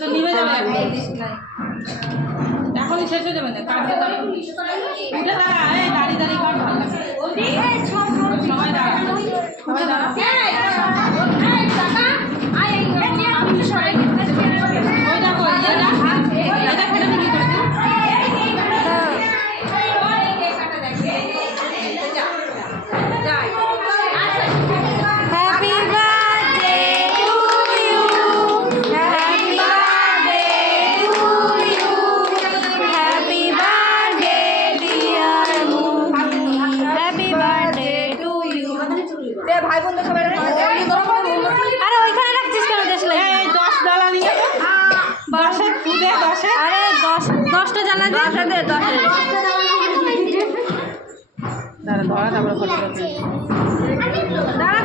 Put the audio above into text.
তো নিভে যাবে এখনই শেষ হয়ে যাবে না কাটতে উঠে দাঁড়া এই দাঁড়িয়ে দাঁড়িয়ে কাট ভালো সবাই দাঁড়া সবাই দাঁড়া ভাই বোনদের সবাই আরে ওইখানে রাখছিস কেন দেশলাই 10 ডালা নিয়ে 10 খুদে 10 আরে 10টা জ্বালা দে 10 দাঁড়া ধরা তারপর ফটো